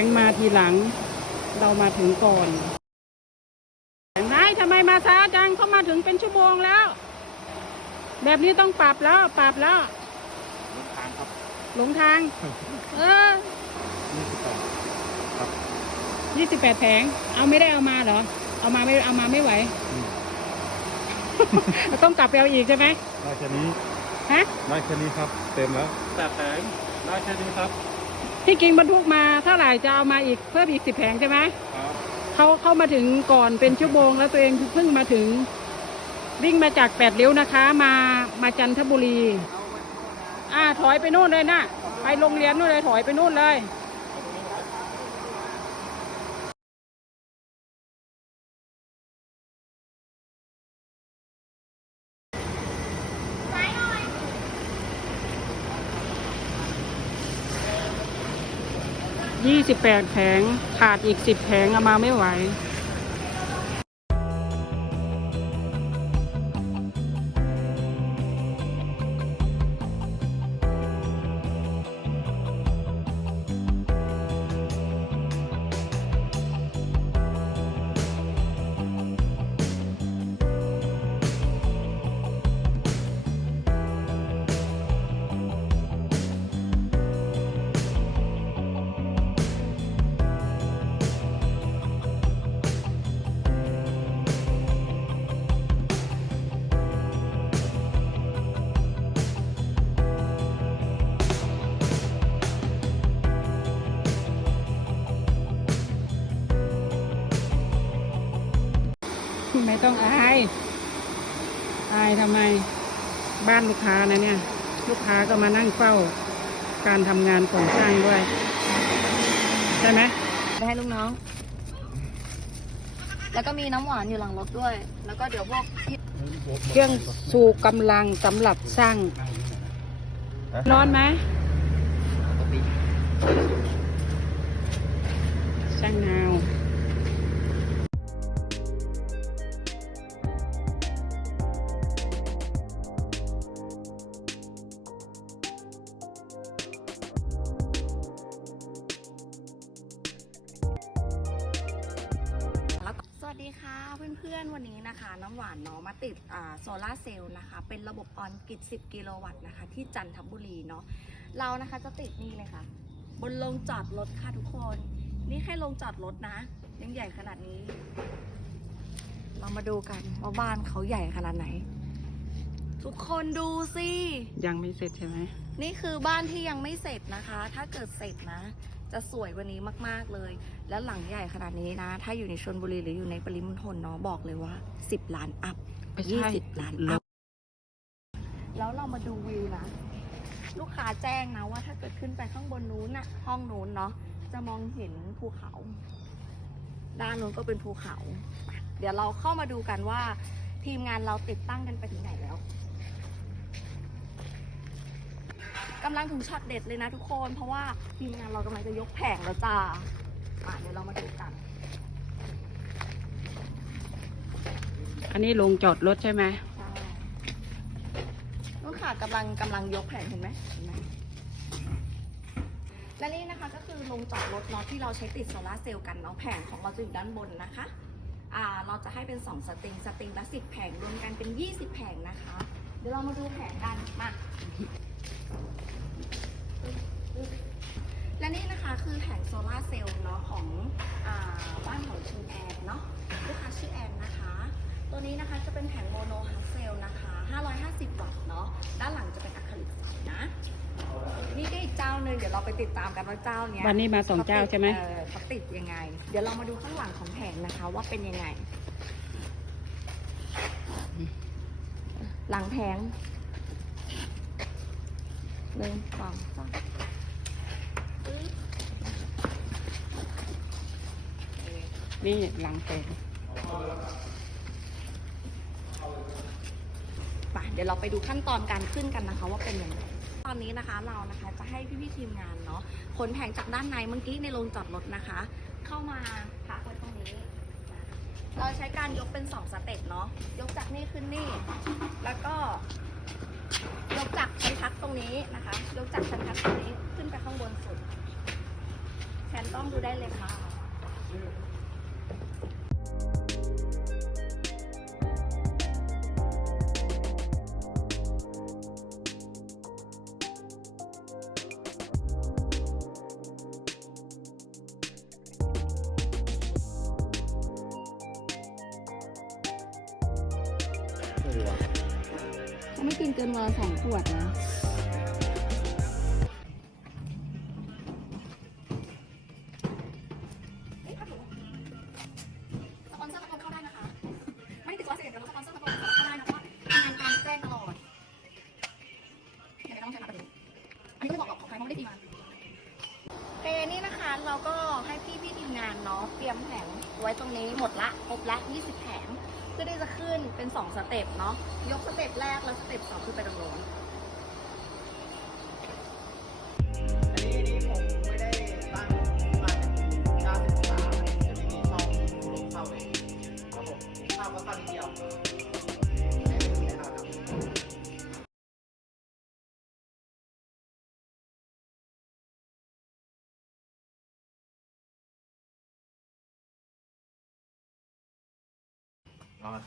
งมาทีหลัง เรามาถึงก่อนนายทำไมมาช้าจังเขามาถึงเป็นชั่วโมงแล้ว แบบนี้ต้องปรับแล้วปรับแล้ว ลงทางครับหลงทาง เออนี่สิบแปดครับยี่สิบแปดแผง เอาไม่ได้เอามาเหรอ เอามาไม่เอามาไม่ไหว อืมต้องกลับไปเอาอีกใช่ไหมได้แค่นี้ฮะได้แค่นี้ครับ เต็มแล้วแปดแผงได้แค่นี้ครับ ที่กิงบรรทุกมาเท่าไหร่จะเอามาอีกเพิ่มอีกสิบแผงใช่ไหมครับเขาเข้ามาถึงก่อนเป็นชั่วโมงแล้วตัวเองเพิ่งมาถึง วิ่งมาจากแปดเลี้ยวนะคะ มามาจันทบุรี อ่าถอยไปนู่นเลยนะไปโรงเรียนนู่นเลยถอยไปนู่นเลย ยี่สิบแปดแผง ขาดอีกสิบแผงเอามาไม่ไหว ต้องอาย อายทำไม บ้านลูกค้านะเนี่ย ลูกค้าก็มานั่งเฝ้าการทำงานของช่างด้วย ใช่ไหมไปให้ลูกน้อง แล้วก็มีน้ำหวานอยู่หลังรถด้วย แล้วก็เดี๋ยวพวกที่เครื่องสูบกำลังสำหรับสร้าง ร้อนไหมช่างนาว เพื่อนๆ วันนี้นะคะน้ำหวานเนาะมาติดอ่าโซลาร์เซลล์นะคะ เป็นระบบออนกิจ 10 กิโลวัตต์นะคะ ที่จันทบุรีเนาะเรานะคะจะติดนี่เลยค่ะ บนโรงจอดรถค่ะทุกคน นี่แค่โรงจอดรถนะ ยังใหญ่ขนาดนี้ เรามาดูกันว่าบ้านเขาใหญ่ขนาดไหน ทุกคนดูสิ ยังไม่เสร็จใช่ไหมนี่คือบ้านที่ยังไม่เสร็จนะคะ ถ้าเกิดเสร็จนะ จะสวยกว่านี้มากๆเลย แล้วหลังใหญ่ขนาดนี้นะ ถ้าอยู่ในชนบุรีหรืออยู่ในปริมณฑลเนาะบอกเลยว่า 10 ล้านอัพไม่ยี่ใช่สิบล้านอัพแล้วเรามาดูวิวนะ ลูกค้าแจ้งนะว่าถ้าเกิดขึ้นไปข้างบนนู้นน่ะ ห้องนู้นเนาะจะมองเห็นภูเขา ด้านนู้นก็เป็นภูเขาไปเดี๋ยวเราเข้ามาดูกันว่าทีมงานเราติดตั้งกันไปถึงไหนแล้ว กำลังถึงช็อตเด็ดเลยนะทุกคน เพราะว่าทีมงานเรากำลังจะยกแผงแล้วจ้าอะเดี๋ยวเรามาดูกัน อันนี้ลงจอดรถใช่ไหมใช่ลูกค้ากำลังกำลังยกแผงเห็นไหมเห็นไหมและนี่นะคะก็คือลงจอดรถเนาะที่เราใช้ติดโซลาร์เซลล์กันเนาะแผงของเราจะอยู่ด้านบนนะคะอ่าเราจะให้เป็น 2 สตริงสตริงละ10 แผงรวมกันเป็น 20 แผงนะคะ เดี๋ยวเรามาดูแผงกันมา และนี่นะคะคือแผงโซลาร์เซลล์เนาะของอาบ้านของชินแอนเนาะลูกค้าชื่อแอนนะคะ ตัวนี้นะคะจะเป็นแผงโมโนฮัสเซลนะคะ 550 วัตต์เนาะด้านหลังจะเป็นอะคริลิกใสนะ นี่ก็อีกเจ้าหนึ่งเดี๋ยวเราไปติดตามกันว่าเจ้าเนี้ยวันนี้มาสองเจ้าใช่ไหมเออเขาติดยังไง เดี๋ยวเรามาดูข้างหลังของแผงนะคะว่าเป็นยังไง หลังแผง หนึ่งสองสามนี่หลังแตกไปเดี๋ยวเราไปดูขั้นตอนการขึ้นกันนะคะ ว่าเป็นยังไงตอนนี้นะคะเรานะคะจะให้พี่ๆทีมงานเนาะขนแผงจากด้านในเมื่อกี้ในโรงจอดรถนะคะ เข้ามาพักไว้ตรงนี้ เราใช้การยกเป็นสองสเต็ปเนาะยกจากนี่ขึ้นนี่ แล้วก็ ยกจากชั้นพักตรงนี้นะคะ ยกจากชั้นพักตรงนี้ขึ้นไปข้างบนสุดแฟนต้องดูได้เลยค่ะ ไม่กินเกินวันละสองขวดนะ เป็นสองสเต็ปเนาะยกสเต็ปแรกแล้วสเต็ปสองคือไปตรงโน้น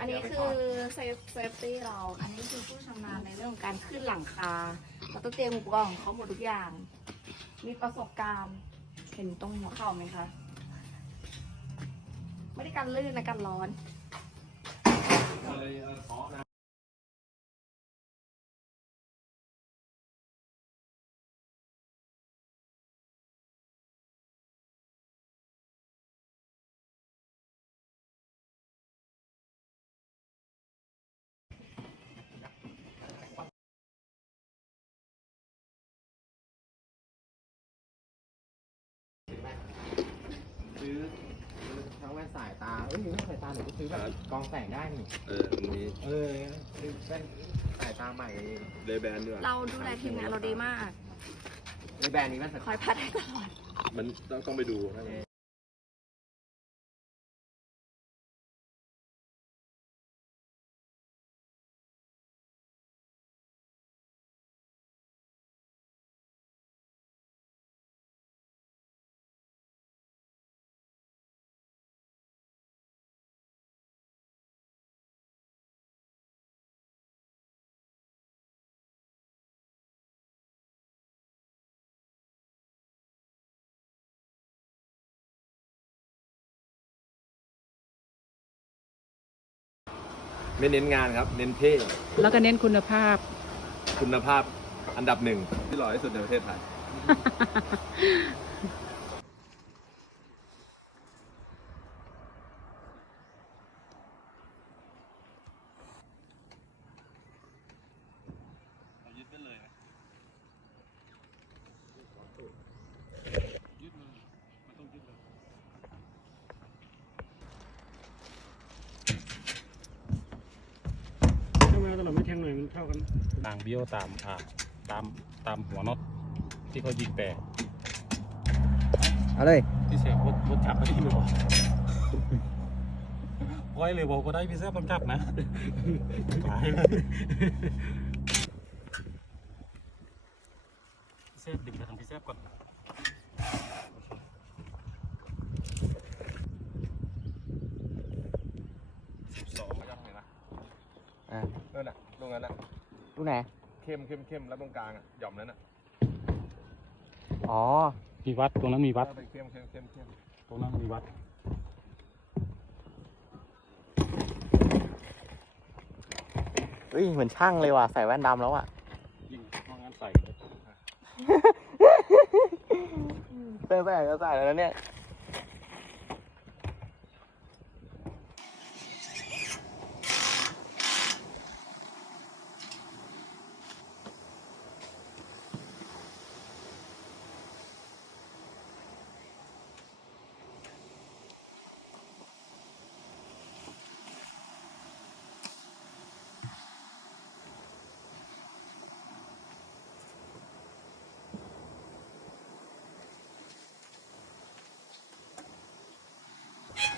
อันนี้คือเซฟเซฟตี้เรา อันนี้คือผู้ชำนาญในเรื่องของการขึ้นหลังคาเราต้องเตรียมอุปกรณ์ของเขาหมดทุกอย่าง มีประสบการณ์ เห็นตรงหัวเข่าไหมคะ ไม่ได้การลื่นนะการร้อนซื้อ สายตาเอ้ยแว่นสายตาหนูก็ซื้อแบบกองแสงได้นี่ เอออันนี้เออซื้อแว่นสายตาใหม่เลแบนด้วยเราดูแลทีมงานเราดีมาก ในแบรนด์นี้แว่นสายคอยพัดให้ตลอด มันต้องต้องไปดูนะ ไม่เน้นงานครับ เน้นเท่แล้วก็เน้นคุณภาพ คุณภาพอันดับหนึ่งที่หล่อที่สุดในประเทศไทย เรายึดไปเลยนะยึดเลยมันต้องยึดเลย ทำไมตลอดไม่แทงหน่อยมันเท่ากั นต่างเบี้ยวตามอ่าตามตามหัวน็อตที่เขายิงแตกเอาเลยพี่เสกวดวดจับไปที่เลยบอกไว้เลยบอกก็ได้พี่เสกต้องจับนะตายเลยพี่เสกดึงไปทางพี่เสกก่อนสิบสองยังไงนะอ่านั่นน่ะตรงนั้นน่ะ ดูไหน เข้มเข้มเข้มแล้วตรงกลางอะหย่อมนั้นอะอ๋อ มีวัดตรงนั้นมีวัดถ้าเป็นเข้มเข้มเข้มเข้มตรงนั้นมีวัด เฮ้ย เหมือนช่างเลยว่ะ ใส่แว่นดำแล้วอะ ยิงว่างานใส่เลยเสื้อใส่ก็ใส่แล้วเนี่ย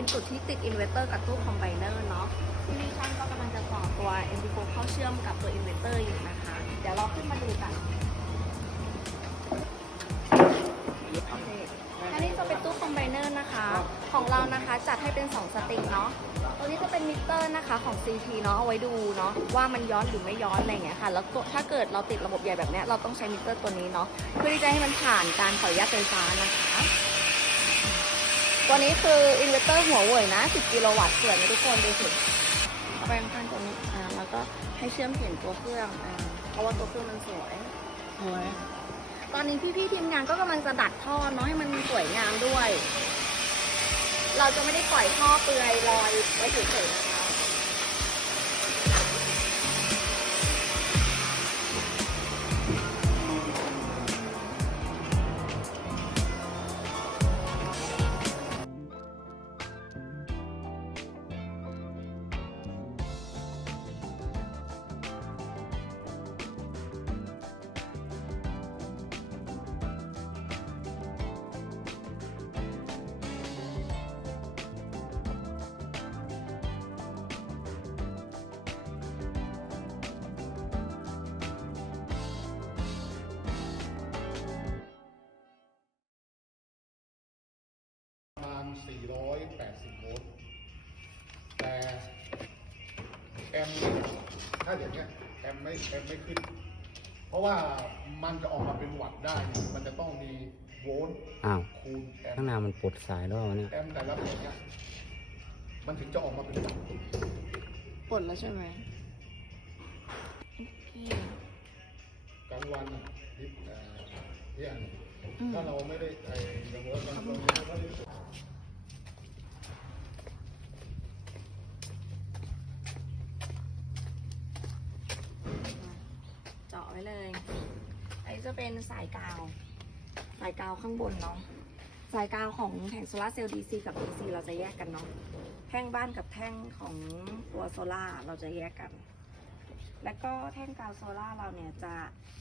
เป็นจุดที่ติดอินเวอร์เตอร์กับตู้คอมไบเนอร์เนาะที่นี่ช่างก็กำลังจะต่อตัว MD4 เข้าเชื่อมกับตัวอินเวอร์เตอร์อยู่นะคะ เดี๋ยวเราขึ้นมาดูกันอันนี้จะเป็นตู้คอมไบเนอร์นะคะ ของเรานะคะจัดให้เป็น 2 สติงเนาะตัวนี้จะเป็นมิเตอร์นะคะของ CT เนาะเอาไว้ดูเนาะว่ามันย้อนหรือไม่ย้อนอะไรเงี้ยค่ะ แล้วถ้าเกิดเราติดระบบใหญ่แบบเนี้ยเราต้องใช้มิเตอร์ตัวนี้เนาะเพื่อที่จะให้มันผ่านการขออนุญาตไฟฟ้านะคะ ตัวนี้คืออินเวอร์เตอร์หัวเว่ยนะ 10 กิโลวัตต์สวยไหมทุกคนดูสิเอาไปข้างๆตรงนี้อ่าแล้วก็ให้เชื่อมเห็นตัวเครื่องอ่าเพราะว่าตัวเครื่องมันสวยสวย ตอนนี้พี่ๆทีมงานก็กำลังจะดัดท่อเนาะให้มันสวยงามด้วย เราจะไม่ได้ปล่อยท่อเปลือยลอยไว้เฉยๆ 480 โวลต์ แต่แอมป์ถ้าอย่างเงี้ยแอมป์ไม่แอมป์ไม่ขึ้น เพราะว่ามันจะออกมาเป็นวัตต์ได้ มันจะต้องมีโวลต์อ้าว คูณแอมข้างหป์น้ามันปลดสายแล้ววะเนี่ย แอมป์แต่ละแบบเนี้ยมันถึงจะออกมาเป็นวัตต์ปลดแล้วใช่ไหมพี่กลางวันอะที่เอ่อที่อันอืมถ้าเราไม่ได้ไอ้ระบบมันเราไม่ได้ เจาะไว้เลย อั นนี้จะเป็นสายกาว สายกาวข้างบนเนาะ สายกาวของแผงโซลาร์เซลล์ DC กับ DC เราจะแยกกันเนาะ แท่งบ้านกับแท่งของตัวโซลาร์เราจะแยกกัน แล้วก็แท่งกาวโซลาร์เราเนี่ยจะ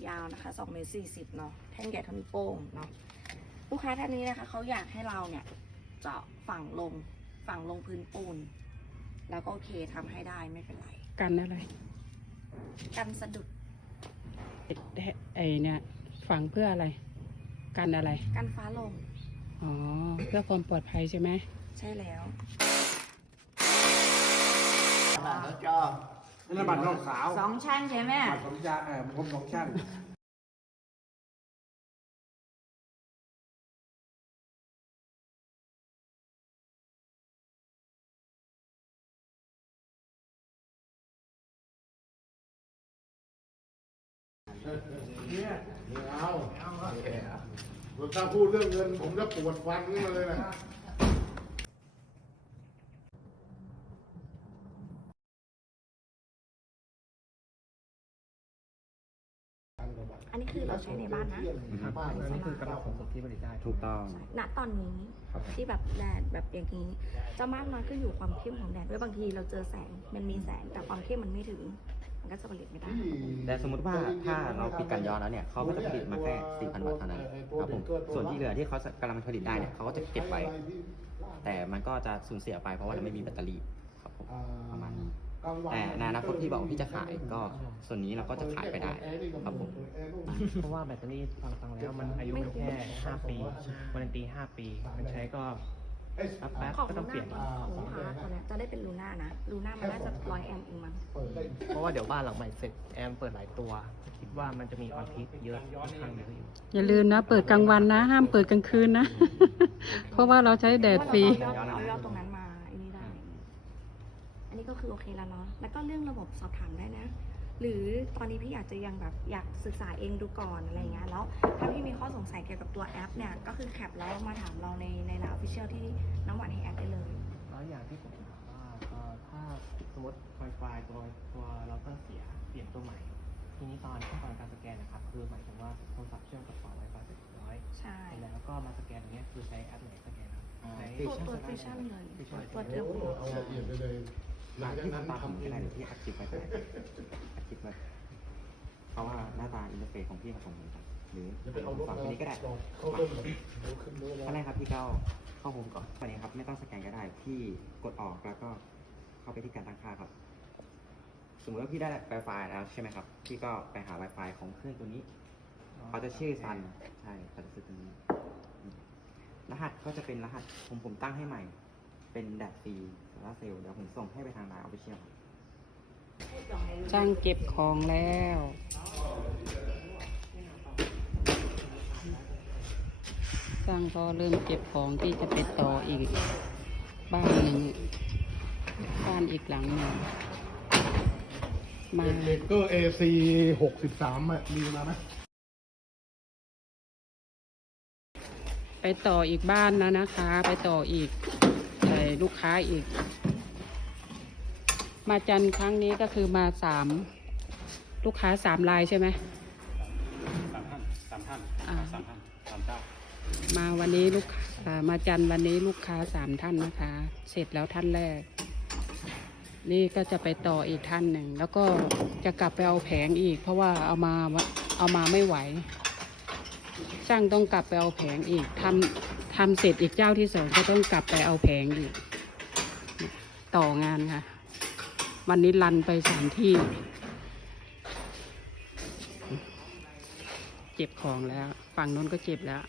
ยาวนะคะ2เมตร40เนาะ แท่งใหญ่เท่านิ้วโป้งเนาะ ลูกค้าท่านนี้นะคะเขาอยากให้เราเนี่ยเจาะฝั่งลงฝั่งลงพื้นปูน แล้วก็โอเคทำให้ได้ไม่เป็นไร กันอะไร กันสะดุด ไอเนี่ยฝังเพื่ออะไร กันอะไร กันฟ้าลงอ๋อ เพื่อความปลอดภัยใช่ไหม ใช่แล้วนี่ระบาดน้องสาวสองชั้นใช่ไหมบัตรของยาเออผมของช่างไม่เอาถ้าพูดเรื่องเงิน ผมจะปวดฟันขึ้นมาเลยนะอันนี้คือเราใช้ในบ้านนะบ้านอันนี้คือกำลังของถูกต้อง ณ ตอนนี้ที่แบบแดดแบบอย่างนี้ จะมากน้อยก็อยู่ความเข้มของแดดด้วยบางทีเราเจอแสง มันมีแสงแต่ความเข้มมันไม่ถึง มันก็จะผลิตไม่ได้ แต่สมมติว่าถ้าเราปิดกันย้อนแล้วเนี่ยเขาก็จะผลิตมาแค่4,000วัตต์เท่านั้นครับผมส่วนที่เหลือที่เขากำลังผลิตได้เนี่ยเขาก็จะเก็บไว้ แต่มันก็จะสูญเสียไปเพราะว่าเราไม่มีแบตเตอรี่ครับผมประมาณนี้แต่ในอนาคตที่บอกว่าพี่จะขายก็ส่วนนี้เราก็จะขายไปได้ครับผมเพราะว่าแบตเตอรี่ฟังฟังแล้วมันอายุมันแค่ 5 ปีวารันตี5ปี มันใช้ก็ แป๊บแป๊บของก็ลูต้องเปลี่ยนน่าของลูกค้าตัวเนี้ยจะได้เป็นลูน่านะลูน่ามันน่าจะร้อยแอมป์เองมั้งเพราะว่าเดี๋ยวบ้านหลังใหม่เสร็จแอมเปิดหลายตัว คิดว่ามันจะมีออนพีคเยอะค่อนข้างเยอะอยู่อย่าลืมนะ เปิดกลางวันนะ ห้ามเปิดกลางคืนนะ เพราะว่าเราใช้แดดฟรี เพาะว่าเราเอายอดเอายอดตรงนั้นมาอันนี้ได้ อันนี้ก็คือโอเคแล้วเนาะแล้วก็เรื่องระบบสอบถามได้นะ หรือตอนนี้พี่อยากจะยังแบบอยากศึกษาเองดูก่อนอะไรเงี้ยแล้วถ้าพี่มีข้อสงสัยเกี่ยวกับตัวแอปเนี่ยก็คือแคปแล้วมาถามเราในในไลน์ออฟฟิเชียลที่น้ำหวานให้แอปได้เลย แล้วอย่างที่ผมถามว่าเอ่อถ้าสมมติ Wi-Fi ตัวตัวเราเตอร์เสียเปลี่ยนตัวใหม่ ทีนี้ตอนขั้นตอนการสแกนนะครับ คือหมายถึงว่าโทรศัพท์เชื่อมกับต่อ Wi-Fi เสร็จเรียบร้อยใช่แล้วก็มาสแกนอย่างเงี้ยคือใช้แอปไหนสแกนครับใช้ ตัวตัวฟิชชั่นเลย Fusion ตัวเดียว เอาละเอียดไปเลย หลังจากที่นั้นตามผมทำเอก็งได้หรือที่อัดคลิปไว้ก็ได้อัดคลิปไว้เพราะว่าหน้าตาอินเทอร์เฟซของพี่กับผมเหมือนกันหรือจะไปเอารถฝั่งมานี้ก็ได้จอดเข้าร่มแบบเดี๋ยวขึ้นรถขั้นแรกครับพี่ก็เข้าโฮมก่อนตอนนี้ครับ ไม่ต้องสแกนก็ได้พี่กดออกแล้วก็เข้าไปที่การตั้งค่าครับสมมติว่าพี่ได้ Wi-Fi แล้วใช่ไหมครับ พี่ก็ไปหา Wi-Fi ของเครื่องตัวนี้เขาจะชื่อซันใช่เขาจะชื่อตัวนี้อืมรหัสก็จะเป็นรหัสผมผมตั้งให้ใหม่ เป็นแดดฟรีโซ ลาเซลล์เดี๋ยวผมส่งให้ไปทางไลน์ออฟฟิเชียลช่างเก็บของแล้วช่างก็เริ่มเก็บของที่จะไปต่ออีก บ้านหนึ่งบ้านอีกหลังหนึ่งมาเด็กก็เอซีหกสิบสามมีมาไหมไปต่ออีกบ้านนะนะคะ ไปต่ออีกไอ้ ลูกค้าอีก มาจันทร์ครั้งนี้ก็คือมาสามลูกค้าสามลายใช่ไหมสามท่านสามท่านอ่าสามท่านสามเจ้ามาวันนี้ลูกค้าอ่ามาจันทร์วันนี้ลูกค้าสามท่านนะคะ เสร็จแล้วท่านแรก นี่ก็จะไปต่ออีกท่านหนึ่ง แล้วก็จะกลับไปเอาแผงอีก เพราะว่าเอามาเอามาไม่ไหว ช่างต้องกลับไปเอาแผงอีกทำทำเสร็จอีกเจ้าที่สองก็ต้องกลับไปเอาแผงอีก ต่องานค่ะ วันนี้รันไปสามที่เก็บของแล้ว ฝั่งนู้นก็เก็บแล้ว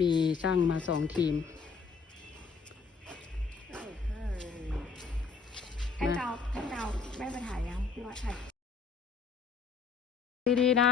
มีช่างมาสองทีมท่านเจ้าท่านเจ้าได้ไปถ่ายยังพี่วัดถ่ายดีๆนะ